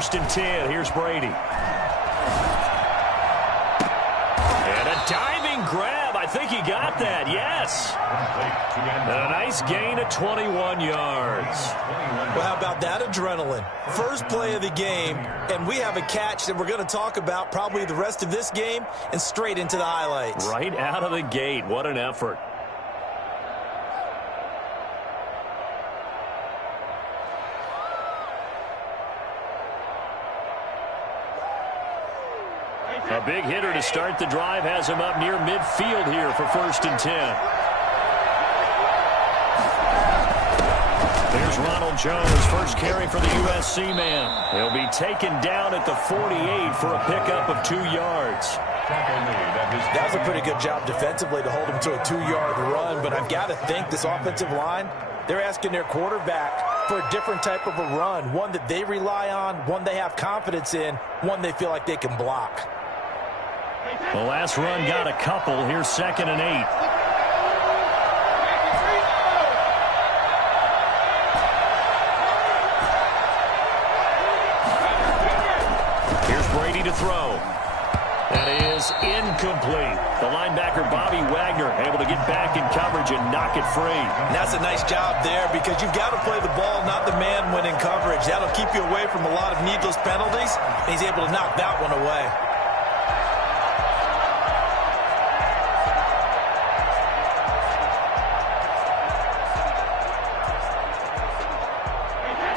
first and 10. Here's Brady. And a diving grab. I think he got that. Yes. And a nice gain of 21 yards. Well, how about that adrenaline? First play of the game, and we have a catch that we're going to talk about probably the rest of this game and straight into the highlights. Right out of the gate. What an effort. A big hitter to start the drive has him up near midfield here for first and 10. Here's Ronald Jones, first carry for the USC man. He'll be taken down at the 48 for a pickup of 2 yards. That was a pretty good job defensively to hold him to a 2-yard run, but I've got to think this offensive line, they're asking their quarterback for a different type of a run, one that they rely on, one they have confidence in, one they feel like they can block. The last run got a couple. Here's second and 8. Here's Brady to throw. That is incomplete. The linebacker, Bobby Wagner, able to get back in coverage and knock it free. And that's a nice job there because you've got to play the ball, not the man when in coverage. That'll keep you away from a lot of needless penalties, and he's able to knock that one away.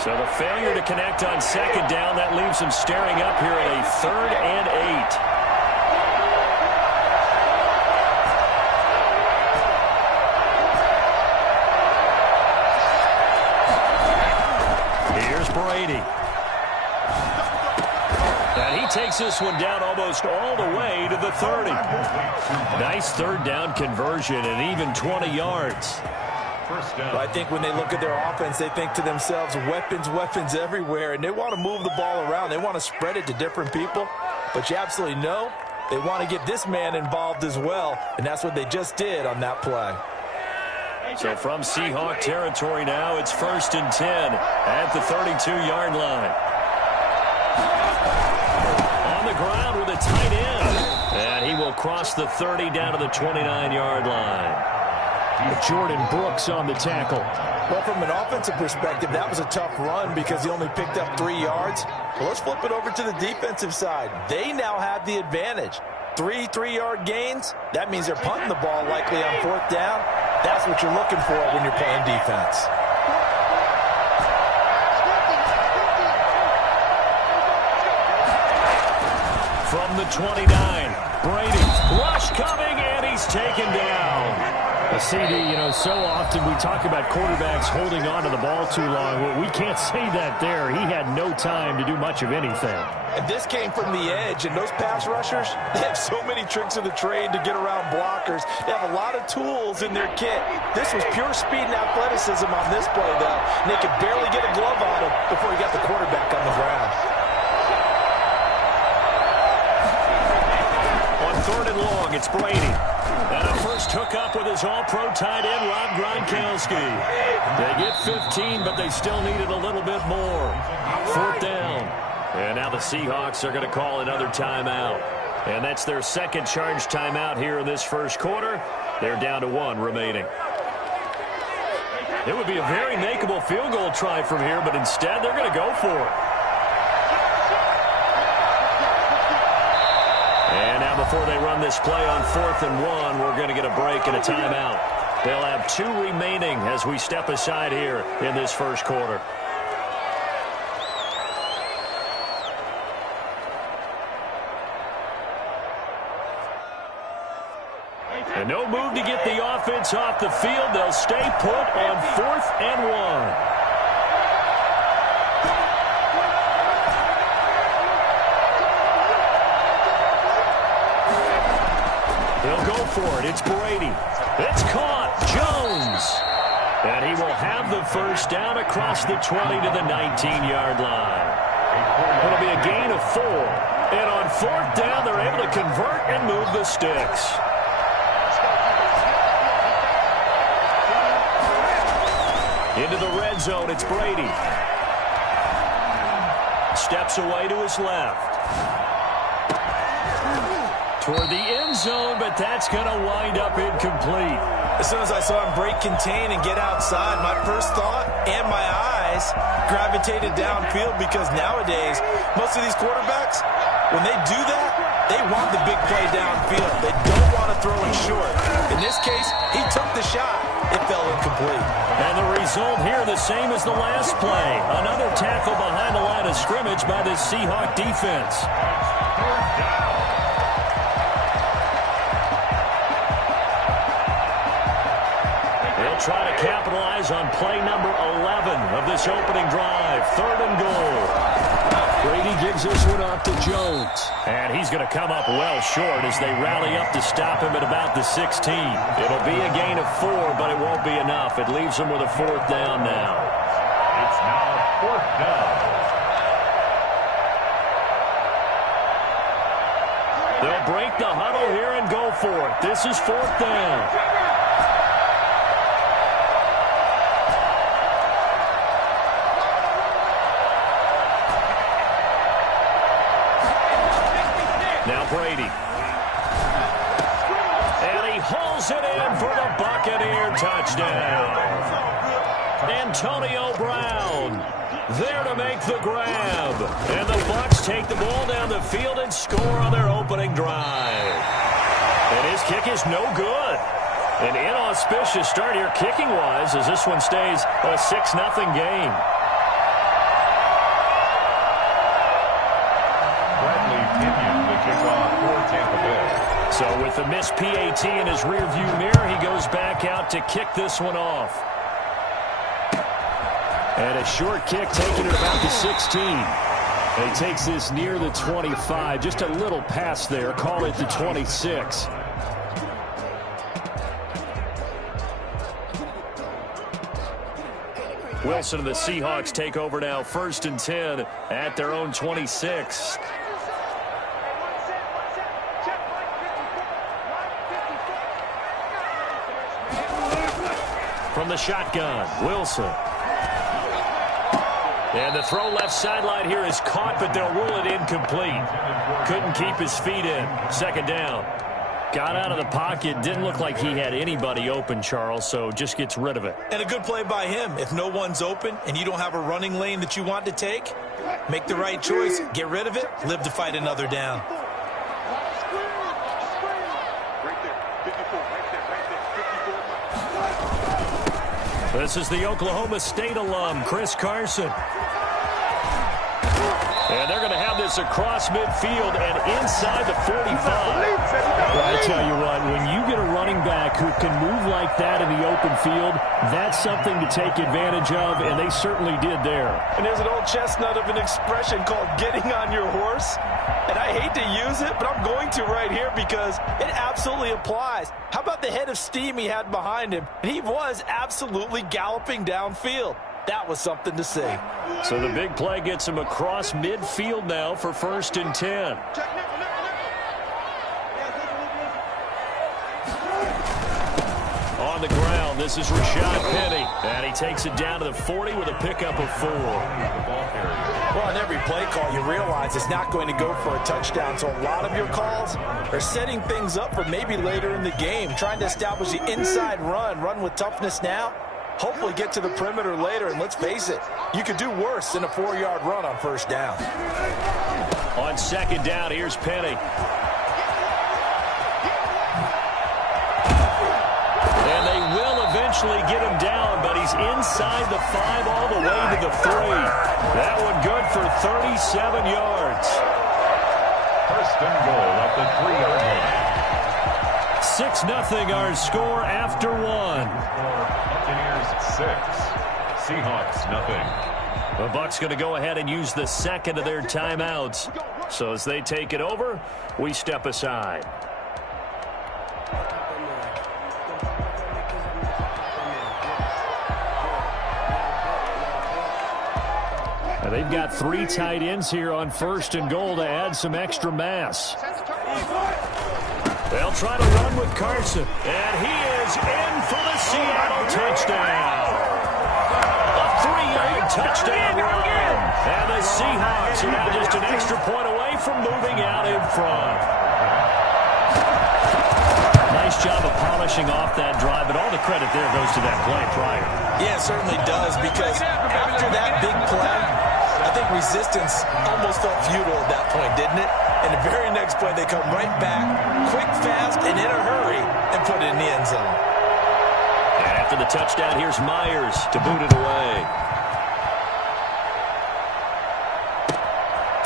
So the failure to connect on second down, that leaves him staring up here at a 3rd and 8. Here's Brady. And he takes this one down almost all the way to the 30. Nice third down conversion and even 20 yards. But I think when they look at their offense, they think to themselves, weapons, weapons everywhere, and they want to move the ball around. They want to spread it to different people. But you absolutely know they want to get this man involved as well, and that's what they just did on that play. So from Seahawk territory now, it's first and 10 at the 32-yard line. On the ground with a tight end. And he will cross the 30 down to the 29-yard line. Jordan Brooks on the tackle. Well, from an offensive perspective, that was a tough run because he only picked up 3 yards. Well, let's flip it over to the defensive side. They now have the advantage. 3 3-yard gains, that means they're punting the ball likely on 4th down. That's what you're looking for when you're playing defense. From the 29, Brady, rush coming, and he's taken down. CD, you know, so often we talk about quarterbacks holding on to the ball too long. Well, we can't say that there. He had no time to do much of anything. And this came from the edge, and those pass rushers, they have so many tricks of the trade to get around blockers. They have a lot of tools in their kit. This was pure speed and athleticism on this play, though. And they could barely get a glove on him before he got the quarterback on the ground. On 3rd and long, it's Brady. And a first hookup with his all-pro tight end, Rob Gronkowski. They get 15, but they still needed a little bit more. 4th down. And now the Seahawks are going to call another timeout. And that's their second charge timeout here in this first quarter. They're down to 1 remaining. It would be a very makeable field goal try from here, but instead they're going to go for it. And now before they run this play on 4th and 1, we're going to get a break and a timeout. They'll have 2 remaining as we step aside here in this first quarter. And no move to get the offense off the field. They'll stay put on 4th and 1. He'll go for it. It's Brady. It's caught. Jones. And he will have the first down across the 20 to the 19-yard line. It'll be a gain of 4. And on 4th down, they're able to convert and move the sticks. Into the red zone, it's Brady. steps away to his left. Toward the end zone, but that's going to wind up incomplete. As soon as I saw him break contain and get outside, my first thought and my eyes gravitated downfield, because nowadays, most of these quarterbacks, when they do that, they want the big play downfield. They don't want to throw it short. In this case, he took the shot. It fell incomplete. And the result here the same as the last play. Another tackle behind the line of scrimmage by this Seahawk defense. They'll try to capitalize on play number 11 of this opening drive. 3rd and goal. Brady gives this one off to Jones. And he's going to come up well short as they rally up to stop him at about the 16. It'll be a gain of 4, but it won't be enough. It leaves them with a 4th down now. It's now 4th down. They'll break the huddle here and go for it. This is 4th down. Now Brady. And he hauls it in for the Buccaneer touchdown. Antonio Brown there to make the grab. And the Bucs take the ball down the field and score on their opening drive. And his kick is no good. An inauspicious start here kicking-wise as this one stays a 6-0 game. So with the missed PAT in his rearview mirror, he goes back out to kick this one off. And a short kick taken at about the 16. And he takes this near the 25. Just a little pass there. Call it the 26. Wilson and the Seahawks take over now. 1st and 10 at their own 26. From the shotgun, Wilson. And the throw left sideline here is caught, but they'll rule it incomplete. Couldn't keep his feet in. 2nd down. Got out of the pocket. Didn't look like he had anybody open, Charles, so just gets rid of it. And a good play by him. If no one's open and you don't have a running lane that you want to take, make the right choice. Get rid of it. Live to fight another down. This is the Oklahoma State alum, Chris Carson. And they're going to have this across midfield and inside the 45. Well, I tell you what, when you get a running back who can move like that in the open field, that's something to take advantage of, and they certainly did there. And there's an old chestnut of an expression called getting on your horse. And I hate to use it, but I'm going to right here because it absolutely applies. How about the head of steam he had behind him? And he was absolutely galloping downfield. That was something to see. So the big play gets him across midfield now for 1st and 10. On the ground, this is Rashad Penny. And he takes it down to the 40 with a pickup of 4. Well, on every play call, you realize it's not going to go for a touchdown. So a lot of your calls are setting things up for maybe later in the game, trying to establish the inside run with toughness now. Hopefully get to the perimeter later, and let's face it, you could do worse than a 4-yard run on 1st down. On 2nd down, here's Penny. And they will eventually get him down, but he's inside the 5 all the way to the 3. That one good for 37 yards. 1st and goal at the 3-yard line. 6-0 our score after 1. Buccaneers 6, Seahawks nothing. The Bucs going to go ahead and use the 2nd of their timeouts. So as they take it over, we step aside. Now they've got 3 tight ends here on 1st and goal to add some extra mass. They'll try to run with Carson, and he is in for the Seattle touchdown. A 3-yard touchdown run. And the Seahawks are now just an extra point away from moving out in front. Nice job of polishing off that drive, but all the credit there goes to that play prior. Yeah, it certainly does, because after that big play, I think resistance almost felt futile at that point, didn't it? And the very next play, they come right back, quick, fast, and in a hurry, and put it in the end zone. And after the touchdown, here's Myers to boot it away.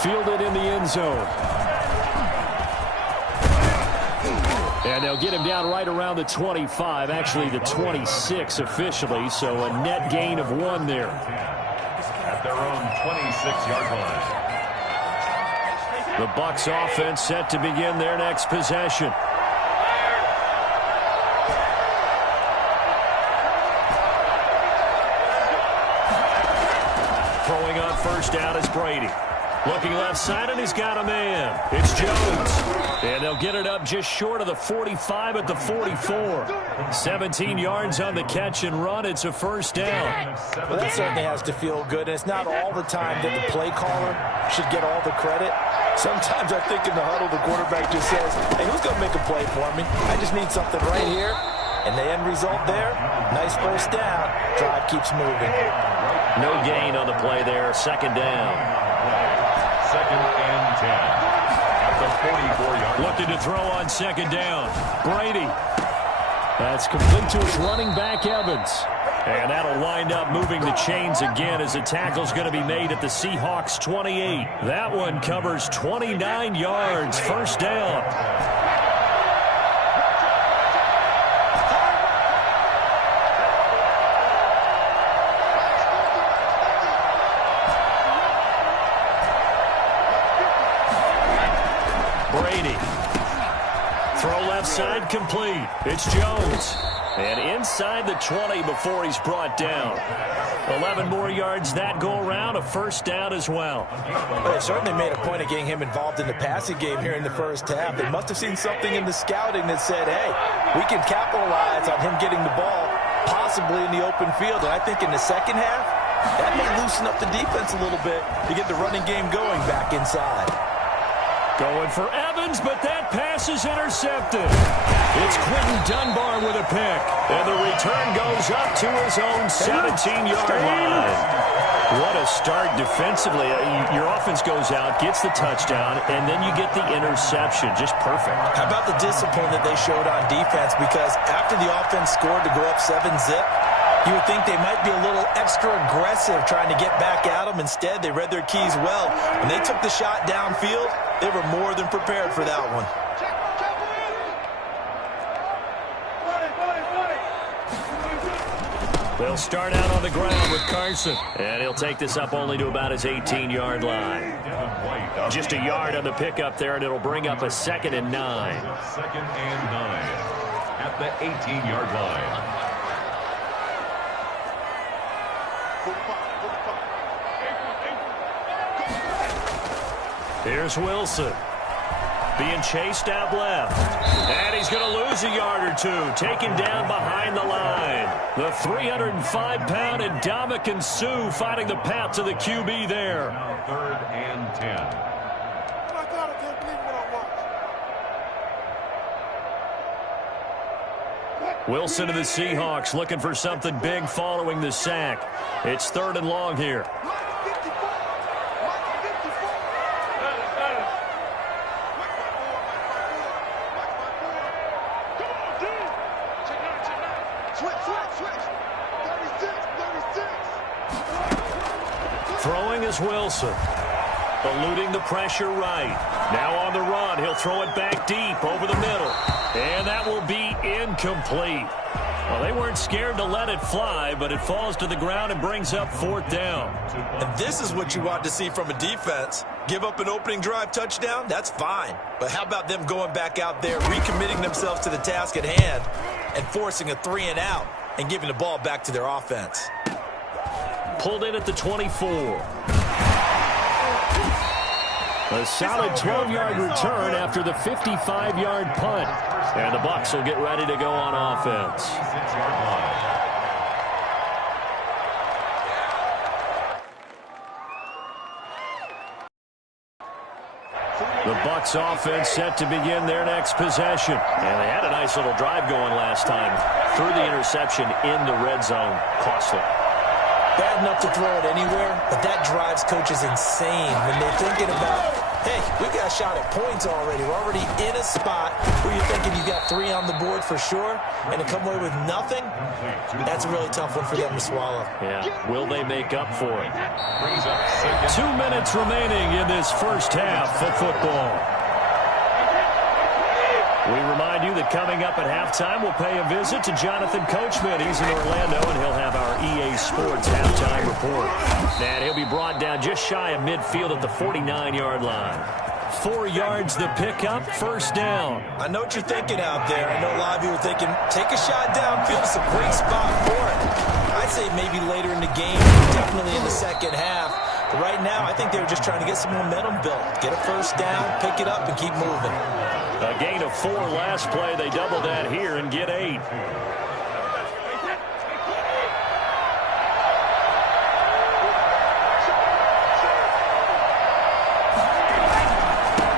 Fielded in the end zone. And they'll get him down right around the 25, actually the 26 officially, so a net gain of 1 there. At their own 26-yard line. The Bucs offense set to begin their next possession. Throwing on first down is Brady. Looking left side, and he's got a man. It's Jones. And they'll get it up just short of the 45 at the 44. 17 yards on the catch and run. It's a first down. Well, that certainly has to feel good. And it's not all the time that the play caller should get all the credit. Sometimes I think in the huddle, the quarterback just says, hey, who's going to make a play for me? I just need something right here. And the end result there, nice first down. Drive keeps moving. No gain on the play there. Second down. Second and 10. At the 44-yard line. Looking to throw on second down. Brady. That's complete to his running back, Evans. And that'll wind up moving the chains again as the tackle's going to be made at the Seahawks 28. That one covers 29 yards. First down. Brady. Throw left side complete. It's Jones. And inside the 20 before he's brought down. 11 more yards that go around. A first down as well. Well, they certainly made a point of getting him involved in the passing game here in the first half. They must have seen something in the scouting that said, hey, we can capitalize on him getting the ball possibly in the open field. And I think in the second half, that may loosen up the defense a little bit to get the running game going back inside. Going for Evans, but that pass is intercepted. It's Quentin Dunbar with a pick. And the return goes up to his own 17-yard line. What a start defensively. Your offense goes out, gets the touchdown, and then you get the interception. Just perfect. How about the discipline that they showed on defense? Because after the offense scored to go up 7-0, you would think they might be a little extra aggressive trying to get back at them. Instead, they read their keys well. When they took the shot downfield, they were more than prepared for that one. They'll start out on the ground with Carson. And he'll take this up only to about his 18-yard line. Just a yard on the pickup there, and it'll bring up a 2nd and 9. 2nd and 9 at the 18-yard line. Here's Wilson. Being chased out left. And he's going to lose a yard or two. Taken down behind the line. The 305-pound Ndamukong Suh finding the path to the QB there. Now 3rd and 10. Wilson of the Seahawks looking for something big following the sack. It's 3rd and long here. Throwing is Wilson. Eluding the pressure right. Now on the run. He'll throw it back deep over the middle. And that will be incomplete. Well, they weren't scared to let it fly, but it falls to the ground and brings up 4th down. And this is what you want to see from a defense. Give up an opening drive touchdown, that's fine. But how about them going back out there, recommitting themselves to the task at hand, and forcing a 3-and-out and giving the ball back to their offense. Pulled in at the 24. A solid 12-yard return after the 55-yard punt. And the Bucs will get ready to go on offense. 6-yard line. 2 The Bucs offense set to begin their next possession. And they had a nice little drive going last time. Threw the interception in the red zone. Costly. Bad enough to throw it anywhere, but that drives coaches insane when they're thinking about, hey, we got a shot at points already. We're already in a spot where you're thinking you got 3 on the board for sure, and to come away with nothing, that's a really tough one for them to swallow. Yeah, will they make up for it? 2 minutes remaining in this first half of football. We remind you that coming up at halftime, we'll pay a visit to Jonathan Coachman. He's in Orlando, and he'll have our EA Sports halftime report. And he'll be brought down just shy of midfield at the 49-yard line. 4 yards the pickup, first down. I know what you're thinking out there. I know a lot of you are thinking, take a shot downfield. It's a great spot for it. I'd say maybe later in the game, definitely in the second half. But right now, I think they were just trying to get some momentum built. Get a first down, pick it up, and keep moving. A gain of 4 last play. They double that here and get 8.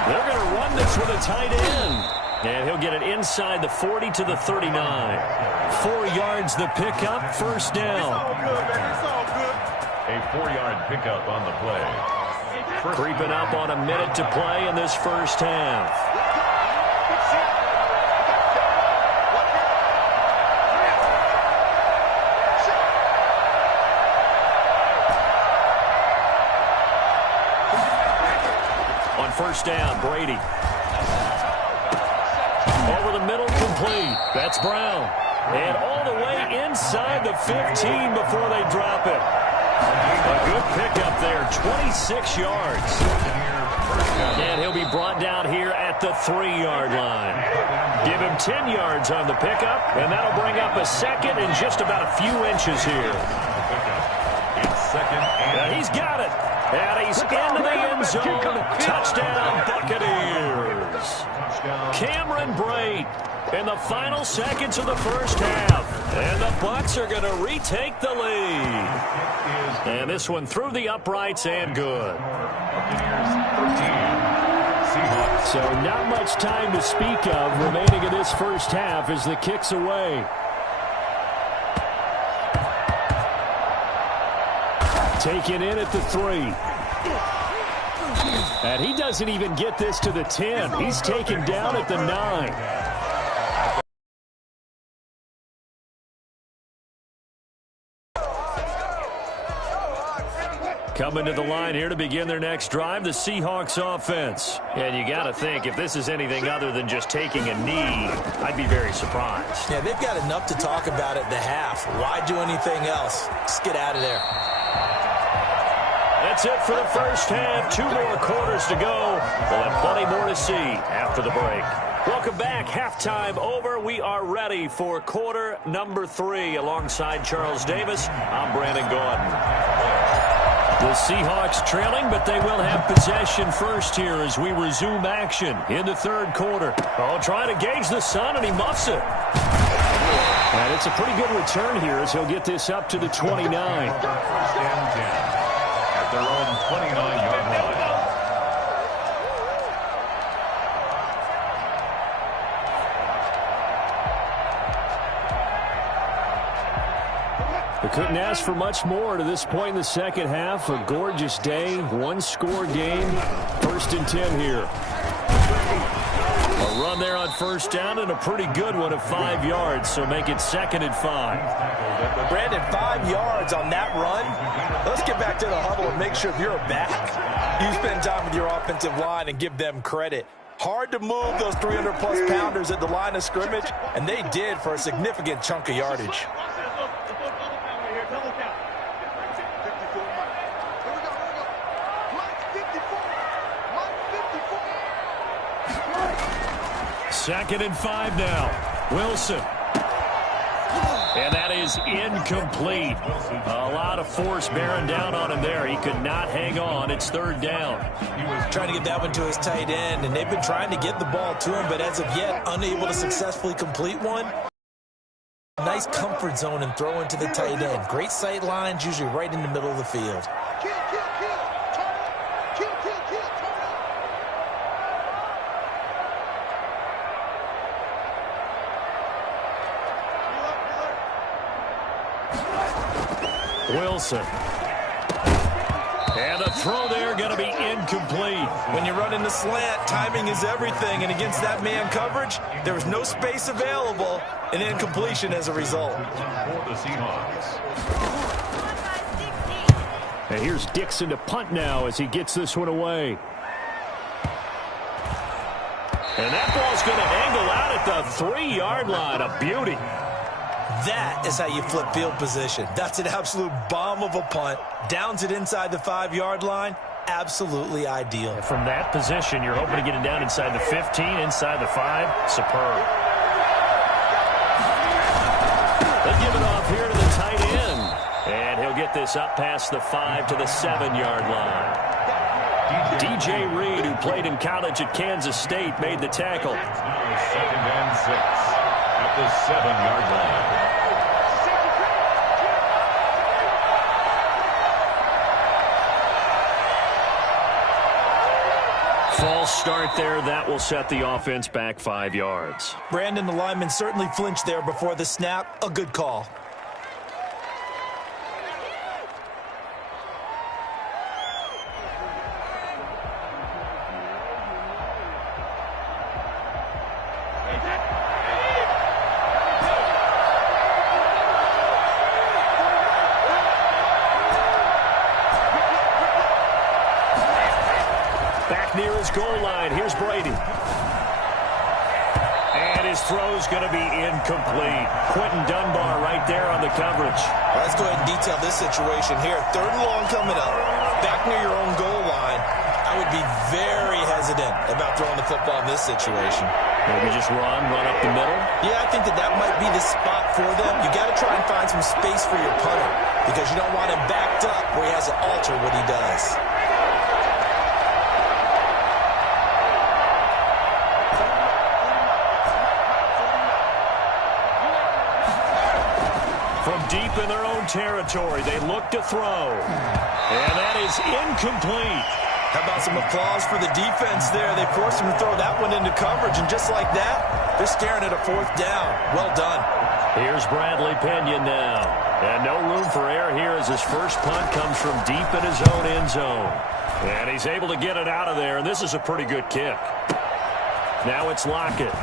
They're going to run this with a tight end. And he'll get it inside the 40 to the 39. 4 yards the pickup, first down. A 4-yard pickup on the play. Creeping up on a minute to play in this first half. First down, Brady. Over the middle, complete. That's Brown. And all the way inside the 15 before they drop it. A good pickup there, 26 yards. And he'll be brought down here at the 3-yard line. Give him 10 yards on the pickup, and that'll bring up a second and just about a few inches here. And he's got it. And he's into the end zone. Touchdown, Buccaneers. Cameron Brate in the final seconds of the first half. And the Bucs are going to retake the lead. And this one through the uprights and good. So not much time to speak of remaining in this first half as the kick's away. Taken in at the 3. And he doesn't even get this to the 10. He's taken down at the 9. Coming to the line here to begin their next drive, the Seahawks offense. And you got to think, if this is anything other than just taking a knee, I'd be very surprised. Yeah, they've got enough to talk about at the half. Why do anything else? Just get out of there. That's it for the first half. 2 more quarters to go. We'll have plenty more to see after the break. Welcome back. Halftime over. We are ready for quarter number 3. Alongside Charles Davis, I'm Brandon Gordon. The Seahawks trailing, but they will have possession first here as we resume action in the third quarter. Oh, trying to gauge the sun, and he muffs it. And it's a pretty good return here as he'll get this up to the 29. At their own 29-yard line. They couldn't ask for much more to this point in the second half. A gorgeous day, 1-score game. 1st and 10 here. A run there on first down and a pretty good one of 5 yards, so make it 2nd and 5. Brandon, 5 yards on that run. Let's get back to the huddle and make sure if you're back, you spend time with your offensive line and give them credit. Hard to move those 300-plus pounders at the line of scrimmage, and they did for a significant chunk of yardage. Second and 5 now. Wilson. And that is incomplete. A lot of force bearing down on him there. He could not hang on. It's 3rd down. He was trying to get that one to his tight end, and they've been trying to get the ball to him, but as of yet, unable to successfully complete one. Nice comfort zone and throw into the tight end. Great sight lines, usually right in the middle of the field. Wilson. And the throw there going to be incomplete. When you run in the slant, timing is everything. And against that man coverage, there was no space available. An incompletion as a result. For the Seahawks. And here's Dixon to punt now as he gets this one away. And that ball's going to angle out at the 3-yard line. A beauty. That is how you flip field position. That's an absolute bomb of a punt. Downs it inside the 5-yard line. Absolutely ideal. From that position, you're hoping to get it down inside the 15, inside the 5. Superb. They'll give it off here to the tight end. And he'll get this up past the 5 to the 7-yard line. DJ Reed, who played in college at Kansas State, made the tackle. Second and 6 at the 7-yard line. False start there. That will set the offense back 5 yards. Brandon, the lineman, certainly flinched there before the snap. A good call. Near his goal line. Here's Brady. And his throw's going to be incomplete. Quentin Dunbar right there on the coverage. Well, let's go ahead and detail this situation here. 3rd and long coming up. Back near your own goal line. I would be very hesitant about throwing the football in this situation. Maybe just run up the middle? Yeah, I think that might be the spot for them. You got to try and find some space for your punter because you don't want him backed up where he has to alter what he does. From deep in their own territory, they look to throw. And that is incomplete. How about some applause for the defense there? They forced him to throw that one into coverage, and just like that, they're staring at a 4th down. Well done. Here's Bradley Pinion now. And no room for error here as his first punt comes from deep in his own end zone. And he's able to get it out of there, and this is a pretty good kick. Now it's Lockett.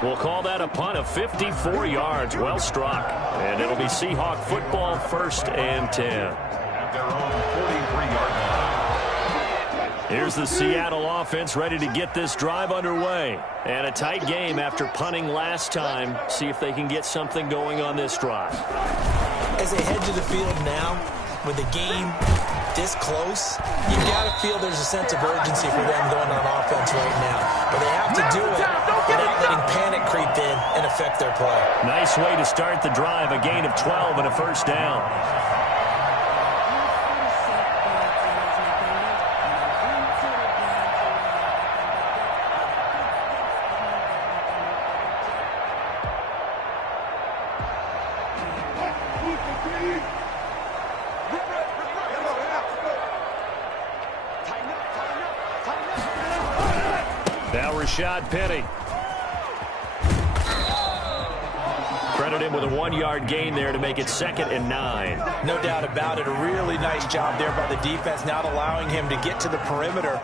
We'll call that a punt of 54 yards. Well struck. And it'll be Seahawk football, 1st and 10. At their own 43-yard line. Here's the Seattle offense ready to get this drive underway. And a tight game after punting last time. See if they can get something going on this drive. As they head to the field now, with the game this close, you got to feel there's a sense of urgency for them going on offense right now. But they have to do it without letting panic creep in and affect their play. Nice way to start the drive, a gain of 12 and a 1st down. Now Rashad Penny. Credit him with a 1-yard gain there to make it 2nd and 9. No doubt about it. A really nice job there by the defense, not allowing him to get to the perimeter.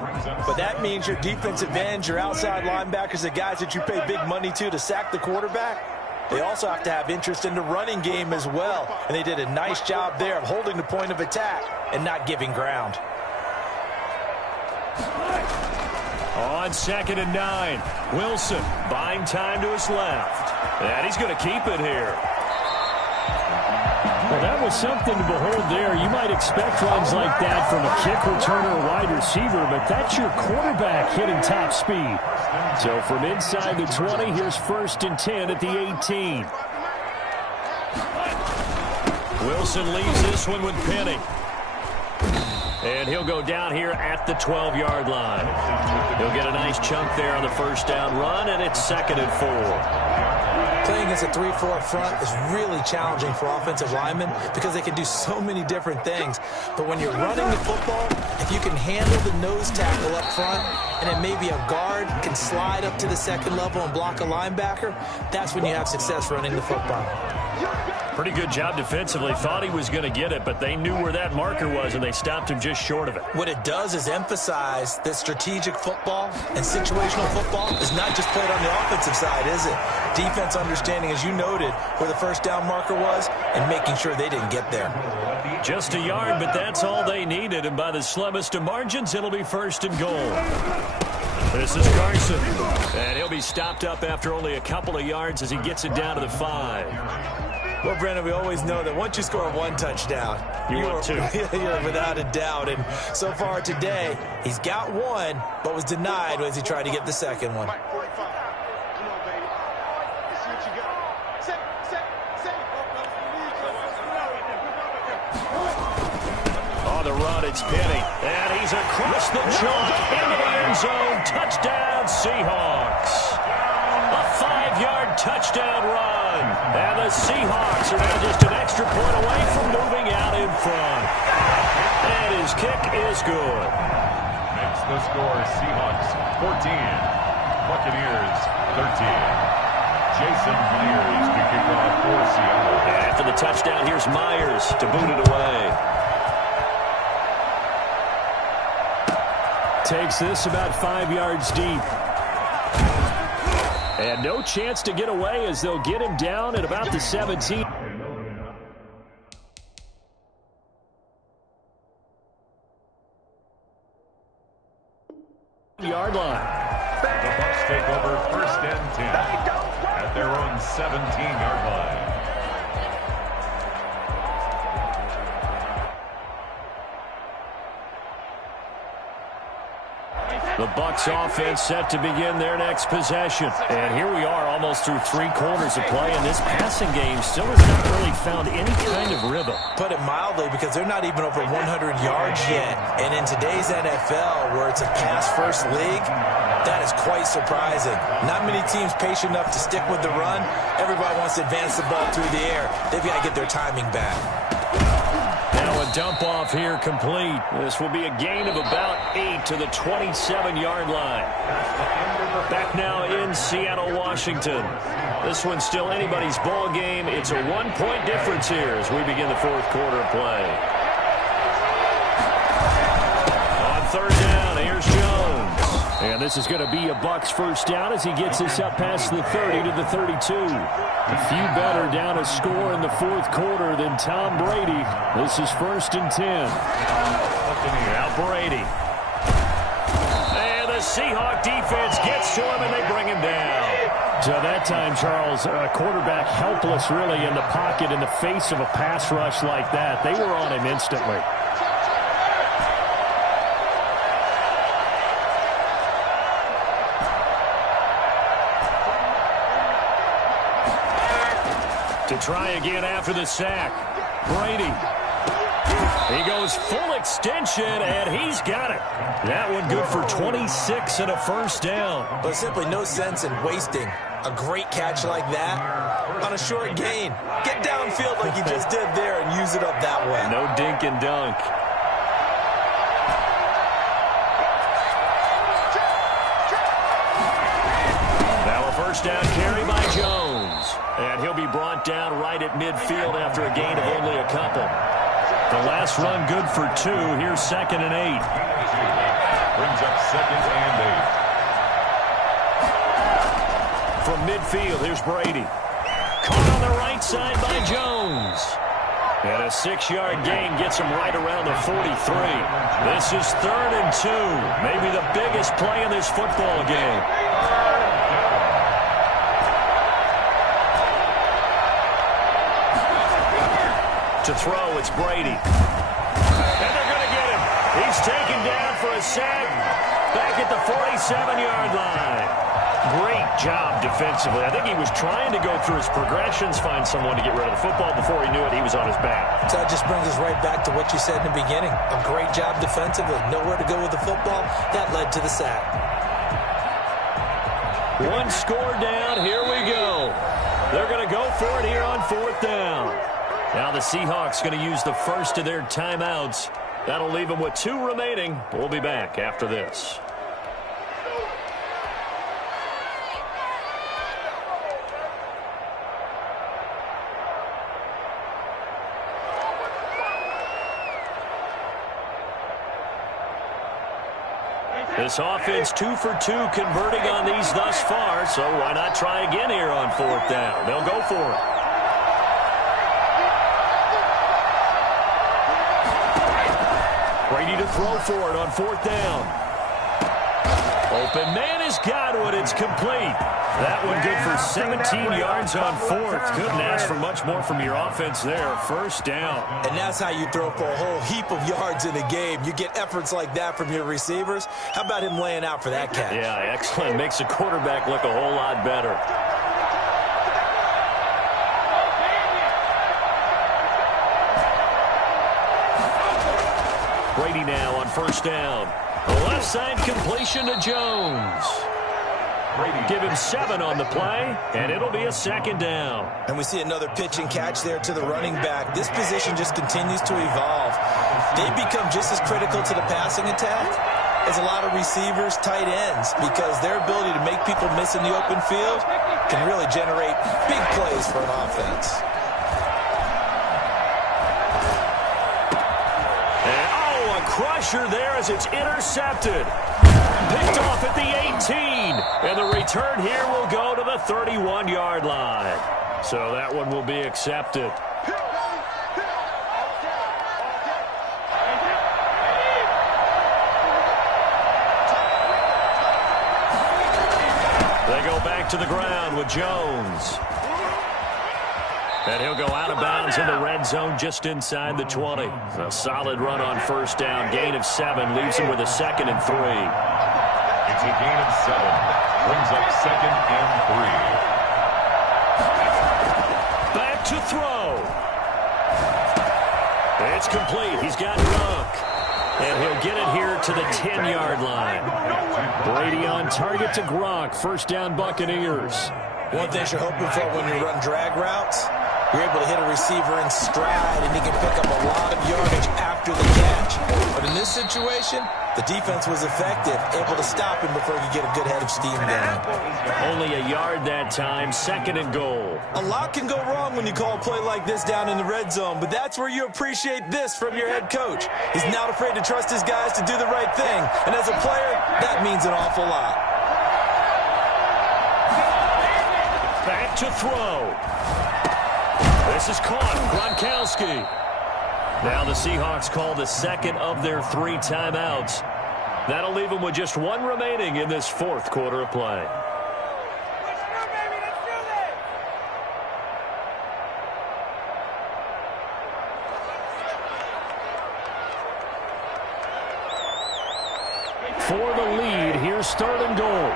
But that means your defensive ends, your outside linebackers, the guys that you pay big money to sack the quarterback, they also have to have interest in the running game as well. And they did a nice job there of holding the point of attack and not giving ground. On 2nd and 9, Wilson buying time to his left. And he's going to keep it here. Well, that was something to behold there. You might expect runs like that from a kick returner or wide receiver, but that's your quarterback hitting top speed. So from inside the 20, here's 1st and 10 at the 18. Wilson leaves this one with Penny. And he'll go down here at the 12-yard line. He'll get a nice chunk there on the 1st down run, and it's 2nd and 4. Playing against a 3-4 front is really challenging for offensive linemen because they can do so many different things. But when you're running the football, if you can handle the nose tackle up front, and then maybe a guard can slide up to the 2nd level and block a linebacker, that's when you have success running the football. Pretty good job defensively. Thought he was going to get it, but they knew where that marker was, and they stopped him just short of it. What it does is emphasize that strategic football and situational football is not just played on the offensive side, is it? Defense understanding, as you noted, where the first down marker was and making sure they didn't get there. Just a yard, but that's all they needed, and by the slimmest of margins, it'll be 1st and goal. This is Carson, and he'll be stopped up after only a couple of yards as he gets it down to the 5. Well, Brandon, we always know that once you score one touchdown, you want two. You're without a doubt. And so far today, he's got one, but was denied as he tried to get the second one. On the run, it's Penny. And he's across the chalk into the end zone. Touchdown, Seahawks. A 5-yard touchdown run. And the Seahawks are now just an extra point away from moving out in front. And his kick is good. Makes the score Seahawks 14, Buccaneers 13. Jason Myers to kick off for Seattle. After the touchdown, here's Myers to boot it away. Takes this about 5 yards deep. And no chance to get away as they'll get him down at about the 17. Yard line. The Bucs take over 1st and 10 at their own 17-yard line. The Bucs offense set to begin their next possession. And here we are almost through 3 quarters of play, and this passing game still has not really found any kind of rhythm. Put it mildly, because they're not even over 100 yards yet. And in today's NFL, where it's a pass-first league, that is quite surprising. Not many teams patient enough to stick with the run. Everybody wants to advance the ball through the air. They've got to get their timing back. Now a dump off here complete. This will be a gain of about 8 to the 27-yard line. Back now in Seattle, Washington. This one's still anybody's ball game. It's a 1-point difference here as we begin the 4th quarter of play. On 3rd down, here's Jones. And this is going to be a Bucs first down as he gets this up past the 30 to the 32. A few better down a score in the 4th quarter than Tom Brady. This is 1st and 10. Now Brady. And the Seahawk defense gets to him and they bring him down. So that time, Charles, a quarterback helpless really in the pocket in the face of a pass rush like that. They were on him instantly. To try again after the sack. Brady. He goes full extension, and he's got it. That one good for 26 and a first down. But simply no sense in wasting a great catch like that on a short gain. Get downfield like you just did there and use it up that way. No dink and dunk. Now a first down carry by Jones. And he'll be brought down right at midfield after a gain of only a couple. The last run good for 2. Here's 2nd and 8. Brings up 2nd and 8. From midfield, here's Brady. Caught on the right side by Jones. And a 6-yard gain gets him right around the 43. This is 3rd and 2. Maybe the biggest play in this football game. To throw, it's Brady. And they're going to get him. He's taken down for a sack back at the 47-yard line. Great job defensively. I think he was trying to go through his progressions, find someone to get rid of the football. Before he knew it, he was on his back. So that just brings us right back to what you said in the beginning. A great job defensively. Nowhere to go with the football. That led to the sack. One score down. Here we go. They're going to go for it here on 4th down. Now the Seahawks going to use the first of their timeouts. That'll leave them with 2 remaining. We'll be back after this. This offense 2 for 2 converting on these thus far, so why not try again here on 4th down? They'll go for it. Brady to throw for it on 4th down. Open man has got it. It's complete. That one good for 17 yards on 4th. Couldn't ask for much more from your offense there. 1st down. And that's how you throw for a whole heap of yards in a game. You get efforts like that from your receivers. How about him laying out for that catch? Yeah, excellent. Makes the quarterback look a whole lot better. Brady now on 1st down. Left side completion to Jones. Give him 7 on the play, and it'll be a 2nd down. And we see another pitch and catch there to the running back. This position just continues to evolve. They become just as critical to the passing attack as a lot of receivers, tight ends, because their ability to make people miss in the open field can really generate big plays for an offense. Crusher there as it's intercepted. Picked off at the 18. And the return here will go to the 31-yard line. So that one will be accepted. They go back to the ground with Jones. And he'll go out of bounds in the red zone just inside the 20. A solid run on 1st down. Gain of 7 leaves him with a 2nd and 3. It's a gain of 7. Brings up 2nd and 3. Back to throw. It's complete. He's got Gronk. And he'll get it here to the 10-yard line. Brady on target to Gronk. 1st down Buccaneers. One thing you're hoping for when you run drag routes, you're able to hit a receiver in stride, and he can pick up a lot of yardage after the catch. But in this situation, the defense was effective, able to stop him before he could get a good head of steam going. Only a yard that time, 2nd and goal. A lot can go wrong when you call a play like this down in the red zone, but that's where you appreciate this from your head coach. He's not afraid to trust his guys to do the right thing, and as a player, that means an awful lot. Back to throw. This is caught. Gronkowski. Now the Seahawks call the 2nd of their 3 timeouts. That'll leave them with just 1 remaining in this 4th quarter of play. For the lead, here's 3rd and goal.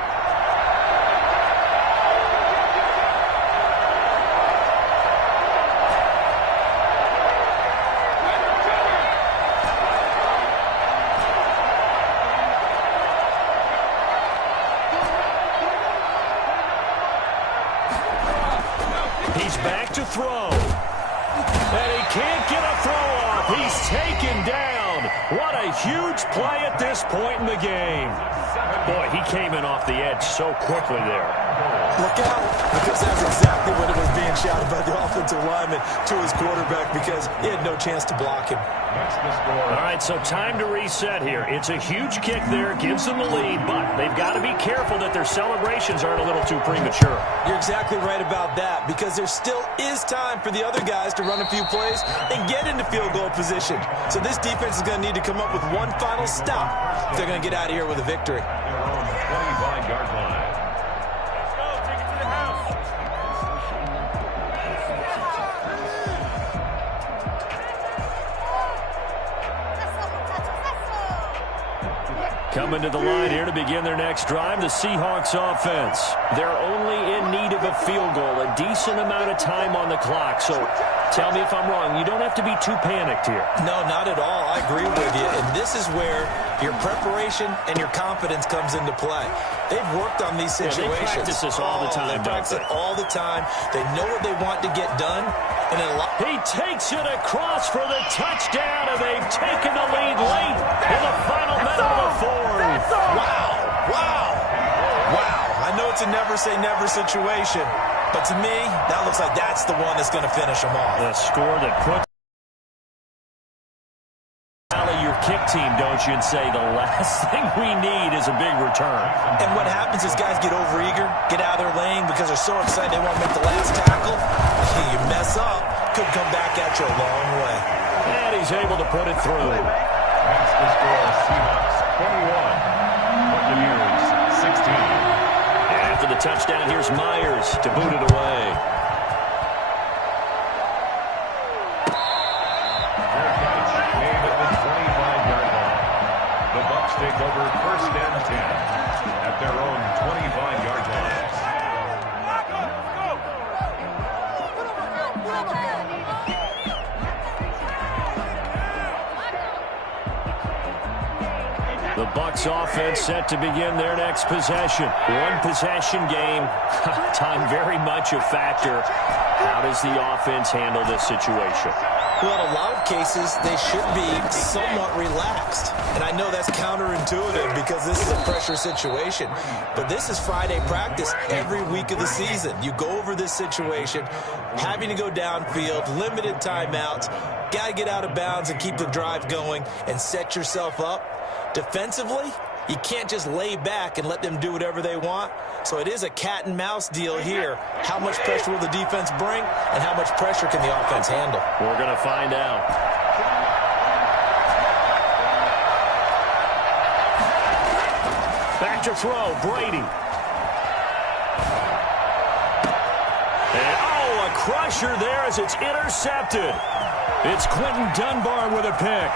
Back to throw. And he can't get a throw off. He's taken down. What a huge play at this point in the game. Boy, he came in off the edge so quickly there. Look out, because that's exactly what it was being shouted by the offensive lineman to his quarterback, because he had no chance to block him. All right, so time to reset here. It's a huge kick there, gives them the lead, but they've got to be careful that their celebrations aren't a little too premature. You're exactly right about that, because there still is time for the other guys to run a few plays and get into field goal position. So this defense is going to need to come up with one final stop if they're going to get out of here with a victory. 25-yard line. Coming to the line here to begin their next drive, the Seahawks offense. They're only in need of a field goal, a decent amount of time on the clock. So tell me if I'm wrong. You don't have to be too panicked here. No, not at all. I agree with you. And this is where your preparation and your confidence comes into play. They've worked on these situations. Yeah, they practice this all the time, They practice it all the time. They know what they want to get done. And he takes it across for the touchdown, and they've taken the lead late in the final minute of the 4th. Wow. I know it's a never-say-never situation, but to me, that looks like that's the one that's going to finish them off. The score that puts your kick team, don't coach and say the last thing we need is a big return. And what happens is guys get overeager, get out of their lane because they're so excited they want to make the last tackle. You mess up, could come back at you a long way. And he's able to put it through. That's the score. Seahawks 21, Buccaneers 16. After the touchdown, here's Myers to boot it away. Fair catch made at the 25-yard line. The Bucs take over 1st and 10 at their own 25-yard line. The Bucs offense set to begin their next possession. One possession game. Time very much a factor. How does the offense handle this situation? Well, in a lot of cases, they should be somewhat relaxed. And I know that's counterintuitive because this is a pressure situation. But this is Friday practice every week of the season. You go over this situation, having to go downfield, limited timeouts, got to get out of bounds and keep the drive going and set yourself up. Defensively, you can't just lay back and let them do whatever they want. So it is a cat and mouse deal here. How much pressure will the defense bring, and how much pressure can the offense handle? We're going to find out. Back to throw, Brady. And, a crusher there as it's intercepted. It's Quentin Dunbar with a pick.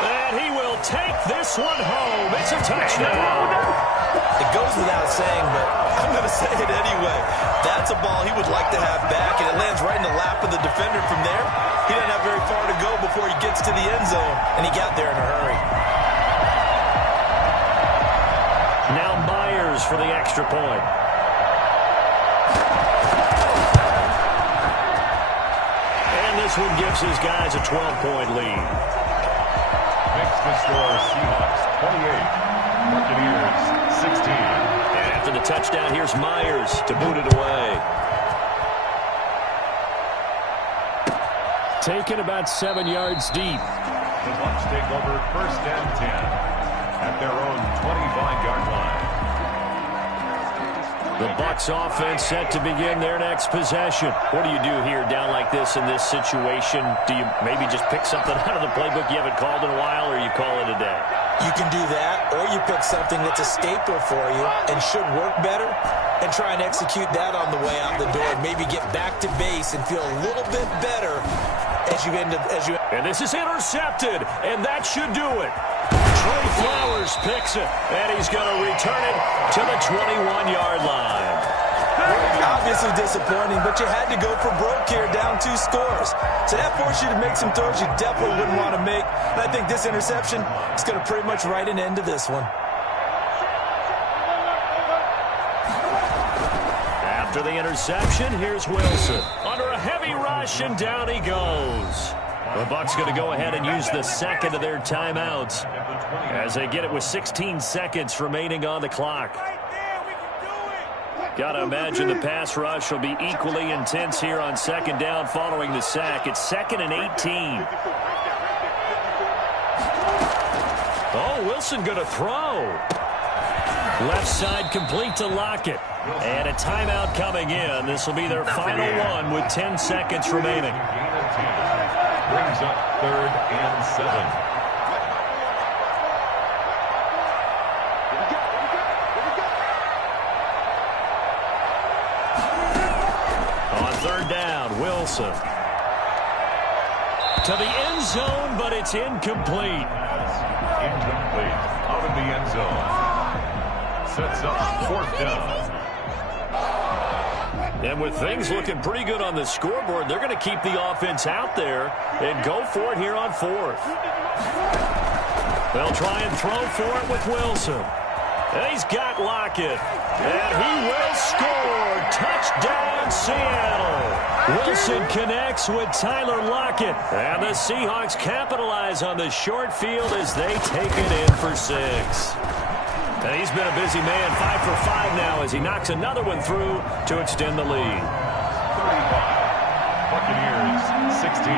And he will take this one home. It's a touchdown. It goes without saying, but I'm going to say it anyway. That's a ball he would like to have back, and it lands right in the lap of the defender from there. He doesn't have very far to go before he gets to the end zone, and he got there in a hurry. Now Myers for the extra point. And this one gives his guys a 12-point lead. Makes the score Seahawks 28, Buccaneers 16. And after the touchdown, here's Myers to boot it away. Taken about 7 yards deep. The Bucs take over 1st and 10 at their own 25-yard line. The Bucs offense set to begin their next possession. What do you do here down like this in this situation? Do you maybe just pick something out of the playbook you haven't called in a while, or you call it a day? You can do that, or you pick something that's a staple for you and should work better and try and execute that on the way out the door and maybe get back to base and feel a little bit better as you end up. And this is intercepted, and that should do it. Trey Flowers picks it, and he's going to return it to the 21-yard line. Obviously disappointing, but you had to go for broke here, down 2 scores. So that forced you to make some throws you definitely wouldn't want to make. And I think this interception is going to pretty much write an end to this one. After the interception, here's Wilson. Under a heavy rush, and down he goes. The Bucs going to go ahead and use the second of their timeouts as they get it with 16 seconds remaining on the clock. Got to imagine the pass rush will be equally intense here on 2nd down following the sack. It's 2nd and 18. Oh, Wilson going to throw. Left side complete to Lockett. And a timeout coming in. This will be their final one with 10 seconds remaining. Brings up 3rd and 7. On 3rd down, Wilson. To the end zone, but it's incomplete. Incomplete. Out of the end zone. Sets up 4th down. And with things looking pretty good on the scoreboard, they're going to keep the offense out there and go for it here on 4th. They'll try and throw for it with Wilson. And he's got Lockett. And he will score. Touchdown, Seattle. Wilson connects with Tyler Lockett. And the Seahawks capitalize on the short field as they take it in for 6. And he's been a busy man, 5 for 5 now as he knocks another one through to extend the lead. 35, Buccaneers 16.